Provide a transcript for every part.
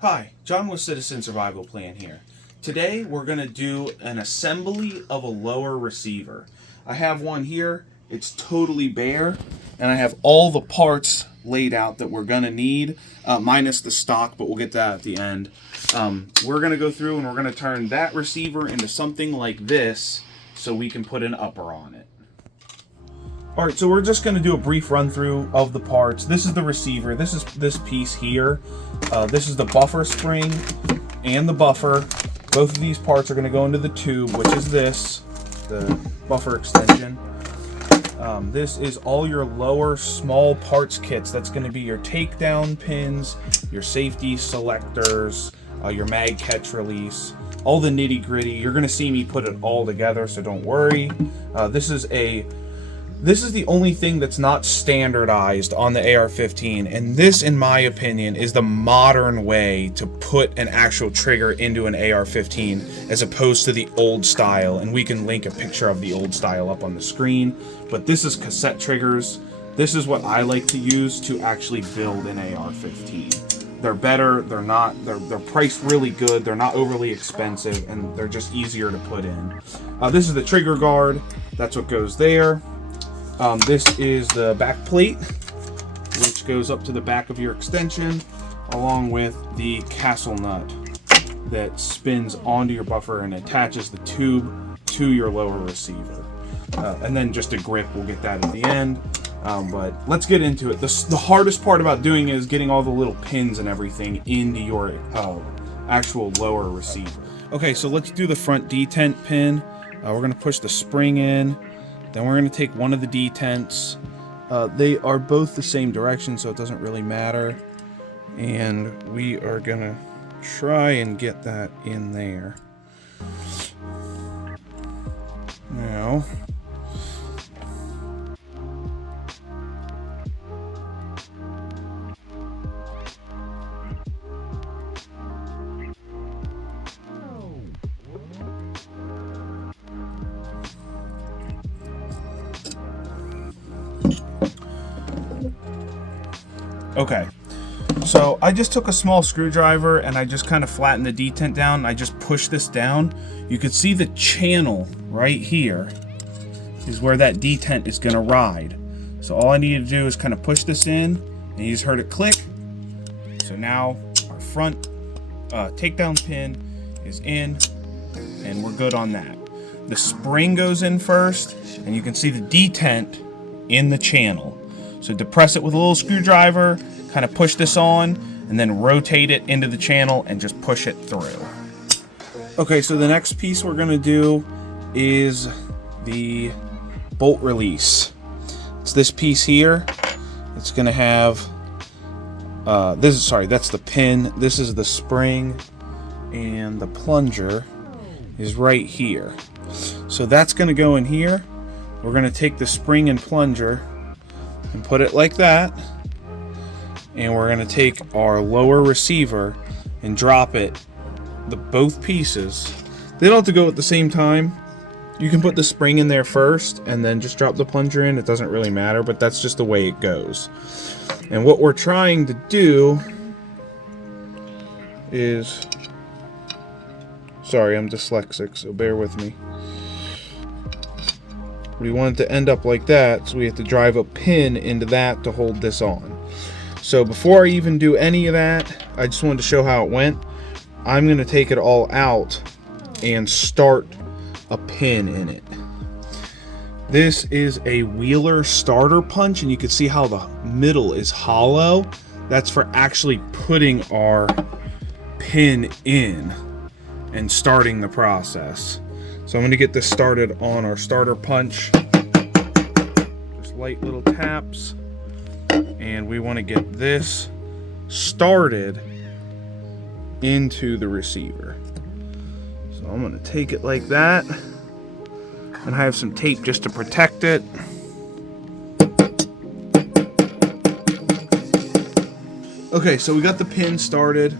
Hi, John with Citizen Survival Plan here. Today we're going to do an assembly of a lower receiver. I have one here, it's totally bare, and I have all the parts laid out that we're going to need, minus the stock, but we'll get that at the end. We're going to go through and we're going to turn that receiver into something like this so we can put an upper on it. Alright, so we're just going to do a brief run through of the parts. This is the receiver. This is this piece here. This is the buffer spring and the buffer. Both of these parts are going to go into the tube, which is this, the buffer extension. This is all your lower small parts kits. That's going to be your takedown pins, your safety selectors, your mag catch release, all the nitty gritty. You're going to see me put it all together, so don't worry. This is the only thing that's not standardized on the AR15, and this, in my opinion, is the modern way to put an actual trigger into an AR15 as opposed to the old style, and we can link a picture of the old style up on the screen. But this is cassette triggers. This is what I like to use to actually build an AR15. They're better, they're priced really good, they're not overly expensive, and they're just easier to put in. This is the trigger guard, that's what goes there. This is the back plate, which goes up to the back of your extension, along with the castle nut that spins onto your buffer and attaches the tube to your lower receiver. And then just a grip, we'll get that at the end. But let's get into it. The hardest part about doing it is getting all the little pins and everything into your actual lower receiver. Okay, so let's do the front detent pin. We're going to push the spring in. Then we're going to take one of the detents. They are both the same direction, so it doesn't really matter. And we are going to try and get that in there. Now, okay, so I just took a small screwdriver and I just kind of flattened the detent down. I just pushed this down. You can see the channel right here is where that detent is going to ride. So all I need to do is kind of push this in, and you just heard it click. So now our front takedown pin is in, and we're good on that. The spring goes in first, and you can see the detent in the channel. So depress it with a little screwdriver, kind of push this on, and then rotate it into the channel and just push it through. Okay, so the next piece we're going to do is the bolt release. It's this piece here. It's going to have, that's the pin. This is the spring, and the plunger is right here. So that's going to go in here. We're going to take the spring and plunger and put it like that, and we're going to take our lower receiver and drop it, both pieces. They don't have to go at the same time. You can put the spring in there first and then just drop the plunger in. It doesn't really matter, but that's just the way it goes. And what we're trying to do is, sorry, I'm dyslexic, so bear with me. We want it to end up like that, so we have to drive a pin into that to hold this on. So before I even do any of that, I just wanted to show how it went. I'm going to take it all out and start a pin in it. This is a Wheeler starter punch, and you can see how the middle is hollow. That's for actually putting our pin in and starting the process. So I'm going to get this started on our starter punch. Just light little taps. And we want to get this started into the receiver. So I'm going to take it like that. And I have some tape just to protect it. Okay, so we got the pin started.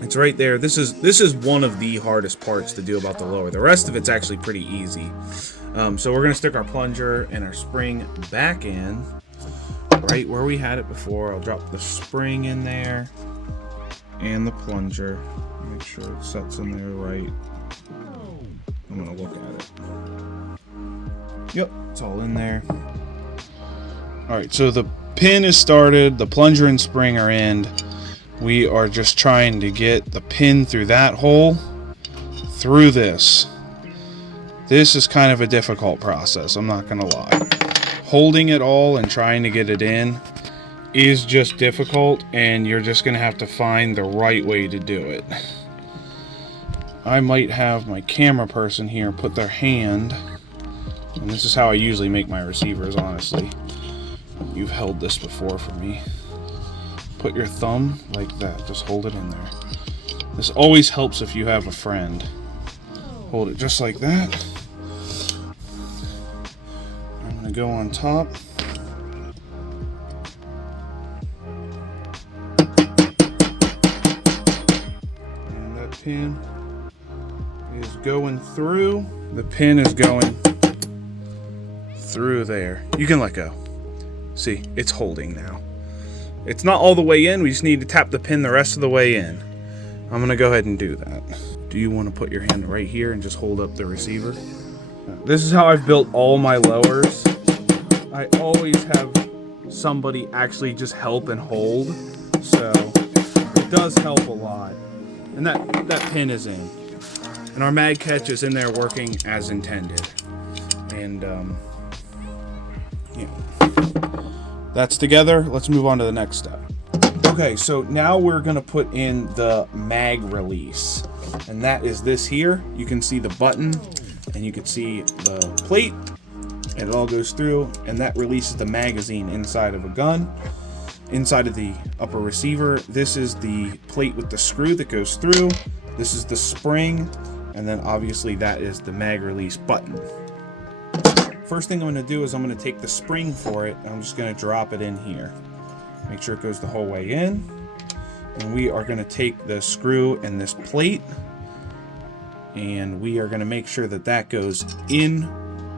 It's right there. This is one of the hardest parts to do about the lower. The rest of it's actually pretty easy. So we're going to stick our plunger and our spring back in, right where we had it before. I'll drop the spring in there. and the plunger. Make sure it sets in there right. I'm gonna look at it. Yep, it's all in there. Alright, so the pin is started, the plunger and spring are in. We are just trying to get the pin through that hole, through this. This is kind of a difficult process, I'm not gonna lie. Holding it all and trying to get it in is just difficult, and you're just gonna have to find the right way to do it. I might have my camera person here put their hand, and this is how I usually make my receivers, honestly. You've held this before for me. Put your thumb like that, just hold it in there. This always helps if you have a friend. Hold it just like that. I'm gonna go on top. And that pin is going through. The pin is going through there. You can let go. See, it's holding now. It's not all the way in, we just need to tap the pin the rest of the way in. I'm gonna go ahead and do that. Do you want to put your hand right here and just hold up the receiver? This is how I've built all my lowers. I always have somebody actually just help and hold, so it does help a lot. And that pin is in. And our mag catch is in there working as intended. And yeah. That's together. Let's move on to the next step. Okay, so now we're gonna put in the mag release, and that is this here. You can see the button, and you can see the plate, and it all goes through, and that releases the magazine inside of a gun, inside of the upper receiver. This is the plate with the screw that goes through. This is the spring, and then obviously that is the mag release button. First thing I'm going to do is I'm going to take the spring for it, and I'm just going to drop it in here. Make sure it goes the whole way in. And we are going to take the screw and this plate, and we are going to make sure that that goes in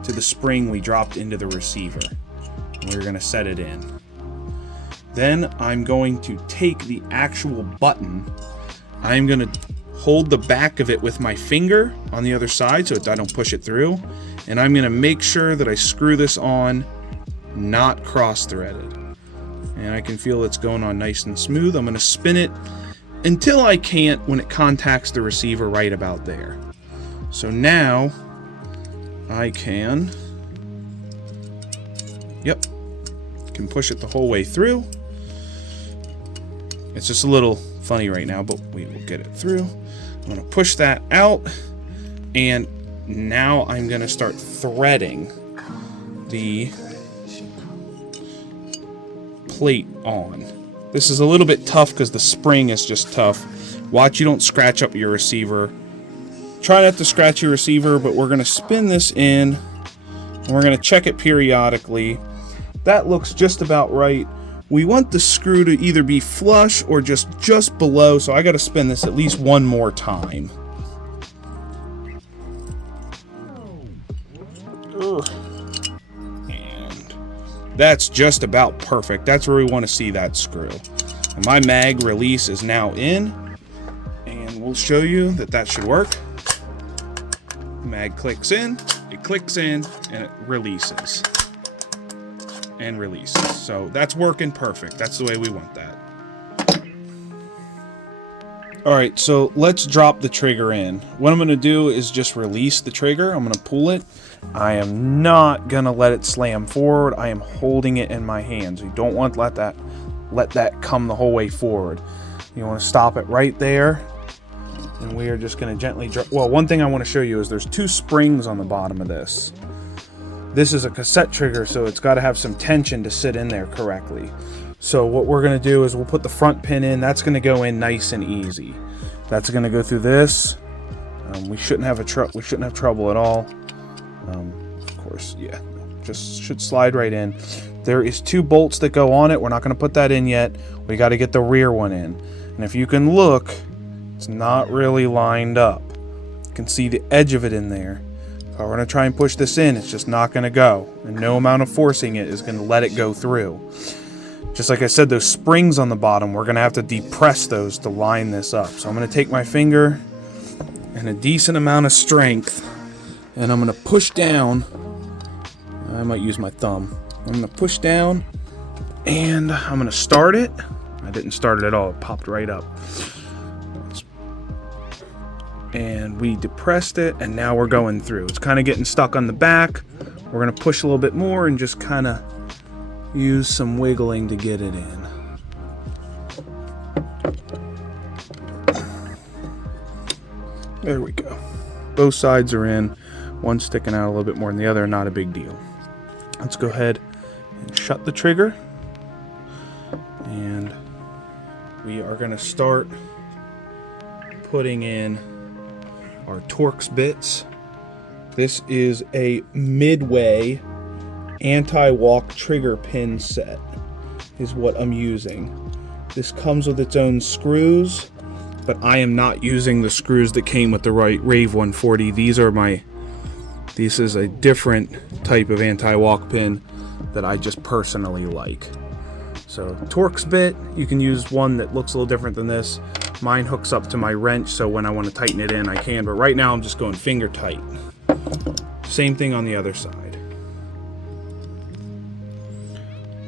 to the spring we dropped into the receiver. And we're going to set it in. Then I'm going to take the actual button. I'm going to hold the back of it with my finger on the other side so I don't push it through. And I'm going to make sure that I screw this on, not cross-threaded. And I can feel it's going on nice and smooth. I'm going to spin it until I can't when it contacts the receiver right about there. So now I can, can push it the whole way through. It's just a little funny right now, but we will get it through. I'm going to push that out, and now I'm going to start threading the plate on. This is a little bit tough because the spring is just tough. Watch you don't scratch up your receiver. Try not to scratch your receiver, but we're going to spin this in, and we're going to check it periodically. That looks just about right. We want the screw to either be flush or just below, so I got to spin this at least one more time. And that's just about perfect. That's where we want to see that screw. And my mag release is now in, and we'll show you that that should work. Mag clicks in, and it releases. And releases. So that's working perfect. That's the way we want that. Alright, so let's drop the trigger in. What I'm going to do is just release the trigger. I'm going to pull it. I am not going to let it slam forward. I am holding it in my hands. You don't want to let that come the whole way forward. You want to stop it right there. And we are just going to gently drop. Well, one thing I want to show you is there's two springs on the bottom of this. This is a cassette trigger, so it's got to have some tension to sit in there correctly. So what we're going to do is we'll put the front pin in. That's going to go in nice and easy. That's going to go through this. We shouldn't have trouble at all. Of course, yeah, just should slide right in. There is two bolts that go on it. We're not going to put that in yet. We got to get the rear one in. And if you can look, it's not really lined up. You can see the edge of it in there. If I were to try and push this in, it's just not going to go. And no amount of forcing it is going to let it go through. just like I said, those springs on the bottom, we're going to have to depress those to line this up. So I'm going to take my finger and a decent amount of strength, and I'm going to push down. I might use my thumb. I'm going to push down, and I'm going to start it. I didn't start it at all. It popped right up. And we depressed it, and now we're going through. It's kind of getting stuck on the back. We're going to push a little bit more and just kind of use some wiggling to get it in. There we go. Both sides are in. One sticking out a little bit more than the other, not a big deal. Let's go ahead and shut the trigger. And we are going to start putting in our Torx bits. This is a Midway anti-walk trigger pin set is what I'm using. This comes with its own screws, but I am not using the screws that came with the Rave 140. This is a different type of anti-walk pin that I just personally like. So Torx bit, you can use one that looks a little different than this. Mine hooks up to my wrench, so when I want to tighten it in, I can, but right now I'm just going finger tight. Same thing on the other side.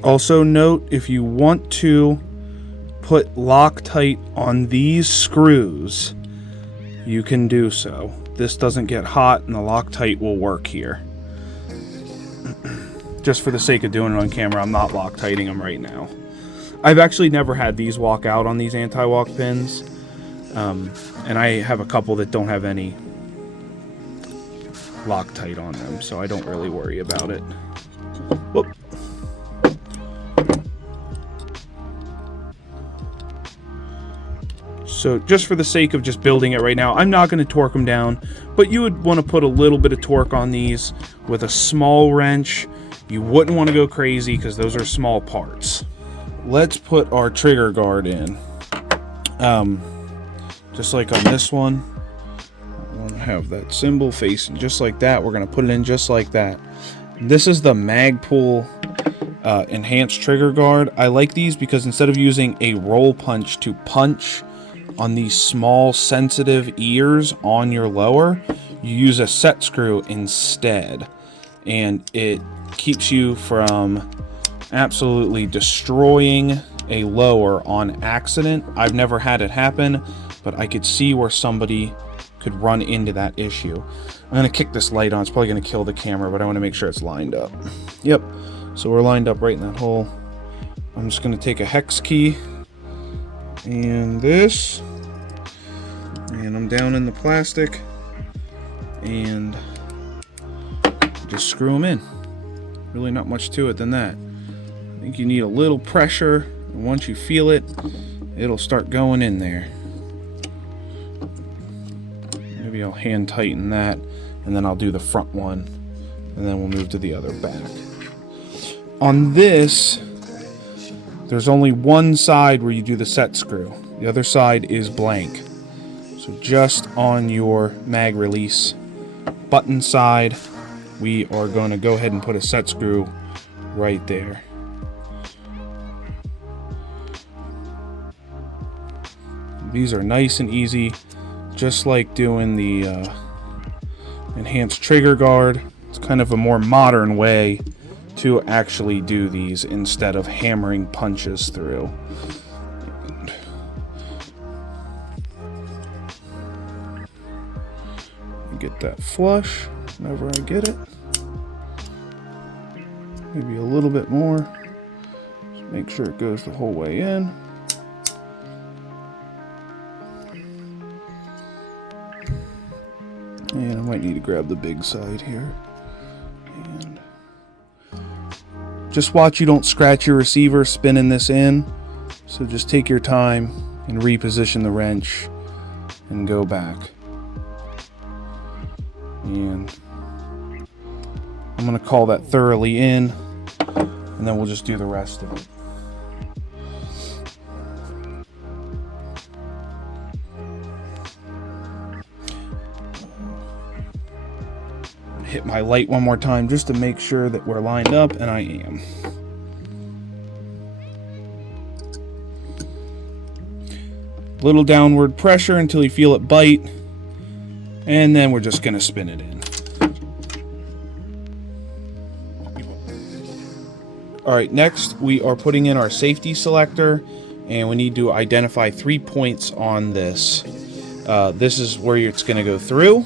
Also note, if you want to put Loctite on these screws, you can do so. This doesn't get hot and the Loctite will work here. Just for the sake of doing it on camera, I'm not Loctiting them right now. I've actually never had these walk out on these anti-walk pins. And I have a couple that don't have any Loctite on them, so I don't really worry about it. Whoop. So just for the sake of just building it right now, I'm not going to torque them down, but you would want to put a little bit of torque on these with a small wrench. You wouldn't want to go crazy because those are small parts. Let's put our trigger guard in. Just like on this one, I want to have that symbol facing just like that. We're going to put it in just like that. This is the Magpul enhanced trigger guard. I like these because instead of using a roll punch to punch on these small sensitive ears on your lower, you use a set screw instead, and it keeps you from absolutely destroying a lower on accident. I've never had it happen, but I could see where somebody could run into that issue. I'm going to kick this light on. It's probably going to kill the camera, but I want to make sure it's lined up. Yep, so we're lined up right in that hole. I'm just going to take a hex key and this, and I'm down in the plastic and just screw them in. Really not much to it than that. I think you need a little pressure, and once you feel it, it'll start going in there. Maybe I'll hand tighten that, and then I'll do the front one, and then we'll move to the other back. On this, there's only one side where you do the set screw. The other side is blank. So just on your mag release button side, we are going to go ahead and put a set screw right there. These are nice and easy, just like doing the enhanced trigger guard. It's kind of a more modern way to actually do these instead of hammering punches through. Get that flush whenever I get it. Maybe a little bit more. Just make sure it goes the whole way in. And I might need to grab the big side here. And just watch you don't scratch your receiver spinning this in. So just take your time and reposition the wrench and go back. And I'm going to call that thoroughly in, and then we'll just do the rest of it. Hit my light one more time just to make sure that we're lined up, and I am. Little downward pressure until you feel it bite, and then we're just going to spin it in. Alright, next we are putting in our safety selector, and we need to identify 3 points on this. This is where it's going to go through,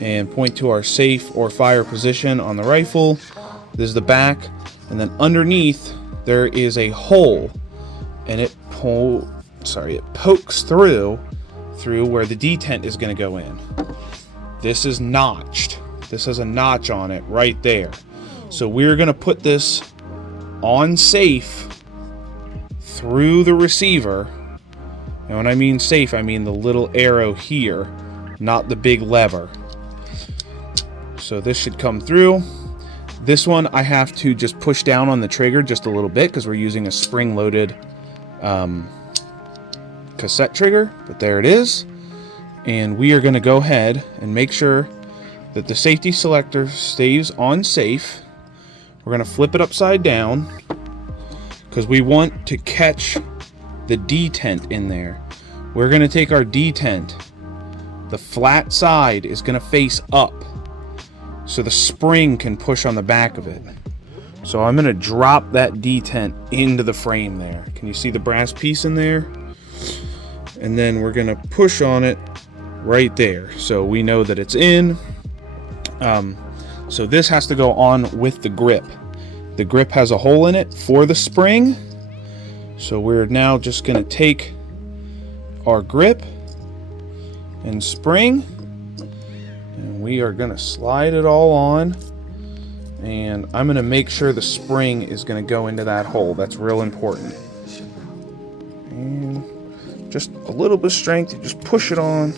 and point to our safe or fire position on the rifle. This is the back, and then underneath there is a hole, and it pokes through where the detent is going to go in. This is notched. This has a notch on it right there. So we're going to put this on safe through the receiver. And when I mean safe, I mean the little arrow here, not the big lever. So this should come through. This one I have to just push down on the trigger just a little bit because we're using a spring-loaded cassette trigger, but there it is. And we are going to go ahead and make sure that the safety selector stays on safe. We're going to flip it upside down because we want to catch the detent in there. We're going to take our detent. The flat side is going to face up so the spring can push on the back of it. So I'm going to drop that detent into the frame there. Can you see the brass piece in there? And then we're going to push on it right there. So we know that it's in. So this has to go on with the grip. The grip has a hole in it for the spring. So we're now just going to take our grip and spring, and we are going to slide it all on. And I'm going to make sure the spring is going to go into that hole. That's real important. And just a little bit of strength, you just push it on,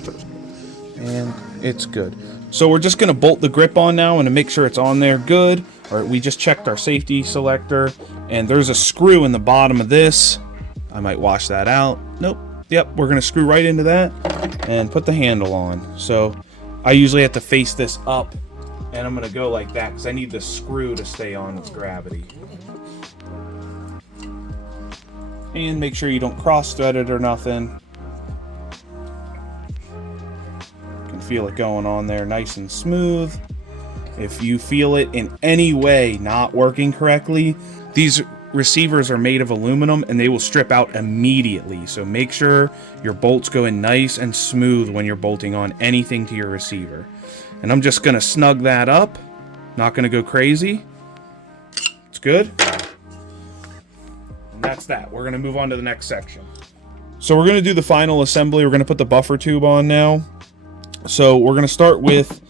and it's good. So we're just going to bolt the grip on now and to make sure it's on there good. All right, we just checked our safety selector, and there's a screw in the bottom of this. I might wash that out. Nope. Yep, we're going to screw right into that and put the handle on. So I usually have to face this up, and I'm going to go like that because I need the screw to stay on with gravity. And make sure you don't cross-thread it or nothing. You can feel it going on there nice and smooth. If you feel it in any way not working correctly, these receivers are made of aluminum and they will strip out immediately. So make sure your bolts go in nice and smooth when you're bolting on anything to your receiver. And I'm just going to snug that up. Not going to go crazy. It's good. And that's that. We're going to move on to the next section. So we're going to do the final assembly. We're going to put the buffer tube on now. So we're going to start with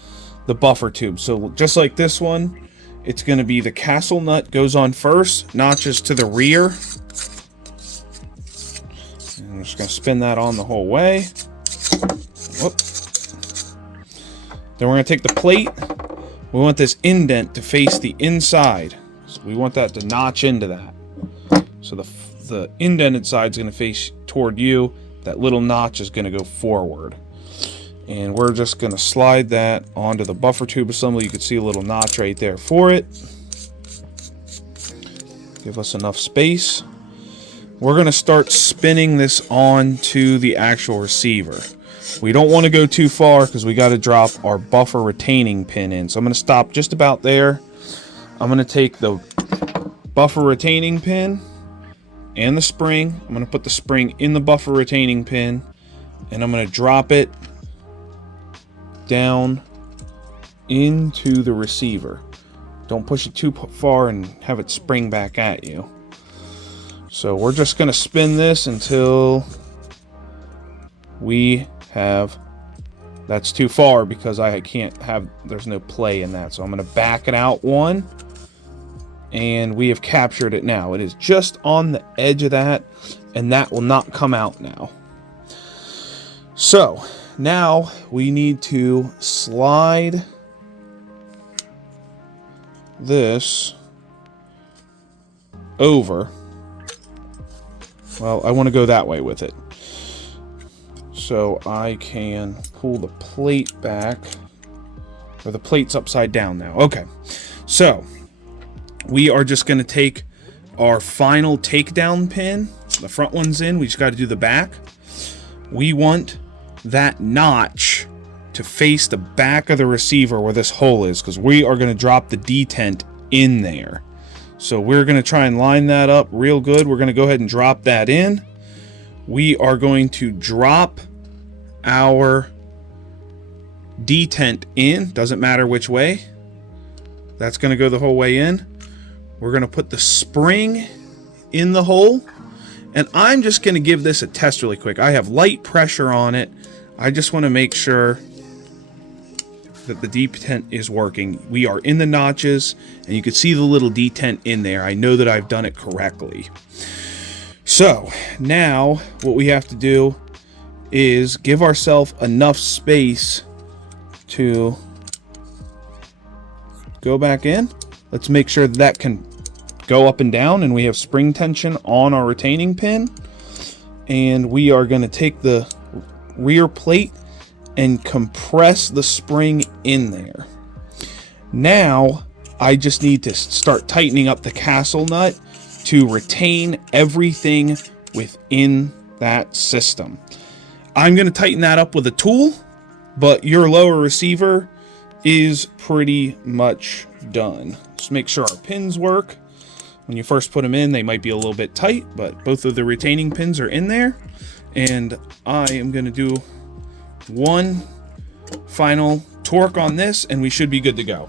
the buffer tube. So just like this one, it's going to be the castle nut goes on first, notches to the rear. And I'm just going to spin that on the whole way. Whoop. Then we're going to take the plate. We want this indent to face the inside. So we want that to notch into that. So the indented side is going to face toward you. That little notch is going to go forward. And we're just going to slide that onto the buffer tube assembly. You can see a little notch right there for it. Give us enough space. We're going to start spinning this onto the actual receiver. We don't want to go too far because we got to drop our buffer retaining pin in. So I'm going to stop just about there. I'm going to take the buffer retaining pin and the spring. I'm going to put the spring in the buffer retaining pin, and I'm going to drop it down into the receiver. Don't push it too far and have it spring back at you. So we're just going to spin this until we have, that's too far because I can't have, there's no play in that. So I'm going to back it out one, and we have captured it now. It is just on the edge of that, and that will not come out now. So now we need to slide this over. Well, I want to go that way with it. So I can pull the plate back, or the plate's upside down now. Okay, so we are just going to take our final takedown pin. The front one's in, we just got to do the back. we want that notch to face the back of the receiver where this hole is, because we are going to drop the detent in there. So we're going to try and line that up real good. We're going to go ahead and drop that in. We are going to drop our detent in. Doesn't matter which way. That's going to go the whole way in. We're going to put the spring in the hole. And I'm just going to give this a test really quick. I have light pressure on it. I just want to make sure that the detent is working. We are in the notches, and you can see the little detent in there. I know that I've done it correctly. So now what we have to do is give ourselves enough space to go back in. Let's make sure that can go up and down, and we have spring tension on our retaining pin. And we are going to take the rear plate and compress the spring in there. Now I just need to start tightening up the castle nut to retain everything within that system. I'm going to tighten that up with a tool, but your lower receiver is pretty much done. Just make sure our pins work. When you first put them in, they might be a little bit tight, but both of the retaining pins are in there. And I am going to do one final torque on this, and we should be good to go.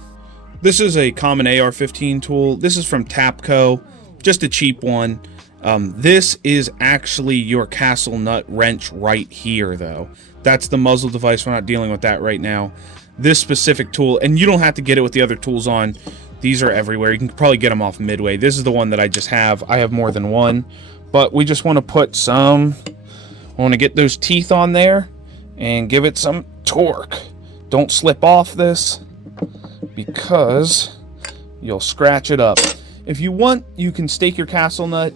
This is a common AR15 tool. This is from Tapco, just a cheap one. This is actually your castle nut wrench right here, though. That's the muzzle device. We're not dealing with that right now. This specific tool, and you don't have to get it with the other tools on. These are everywhere. You can probably get them off Midway. This is the one that I just have. I have more than one, but we just want to put some, I want to get those teeth on there and give it some torque. Don't slip off this because you'll scratch it up. If you want, you can stake your castle nut.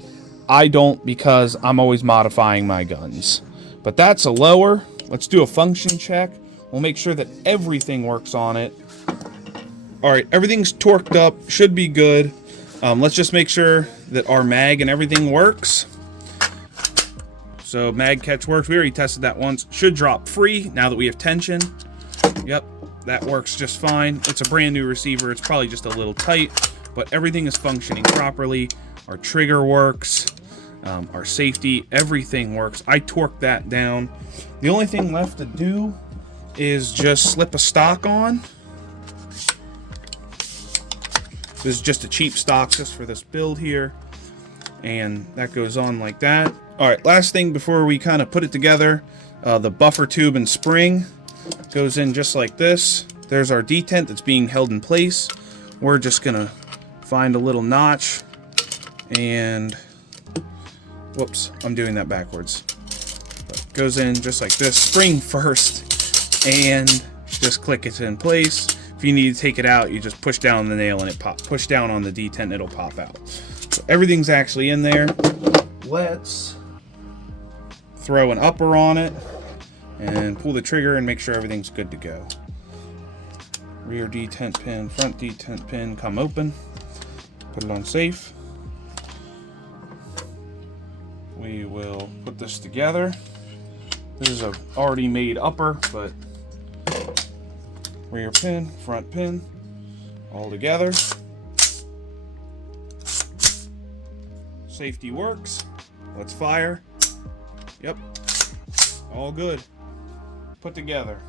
I don't, because I'm always modifying my guns. But that's a lower. Let's do a function check. We'll make sure that everything works on it. Alright, everything's torqued up. Should be good. Let's just make sure that our mag and everything works. So mag catch works. We already tested that once. Should drop free now that we have tension. Yep, that works just fine. It's a brand new receiver. It's probably just a little tight, but everything is functioning properly. Our trigger works. Our safety, everything works. I torqued that down. The only thing left to do is just slip a stock on. This is just a cheap stock just for this build here. And that goes on like that. Alright, last thing before we kind of put it together. The buffer tube and spring goes in just like this. There's our detent that's being held in place. We're just going to find a little notch. And, whoops, I'm doing that backwards. But it goes in just like this. Spring first. And just click it in place. If you need to take it out, you just push down on the nail and it pops. Push down on the detent and it'll pop out. So everything's actually in there. Let's throw an upper on it and pull the trigger and make sure everything's good to go. Rear detent pin, front detent pin, come open. Put it on safe. We will put this together. This is a already made upper, but rear pin, front pin, all together. Safety works. Let's fire. Yep, all good. Put together.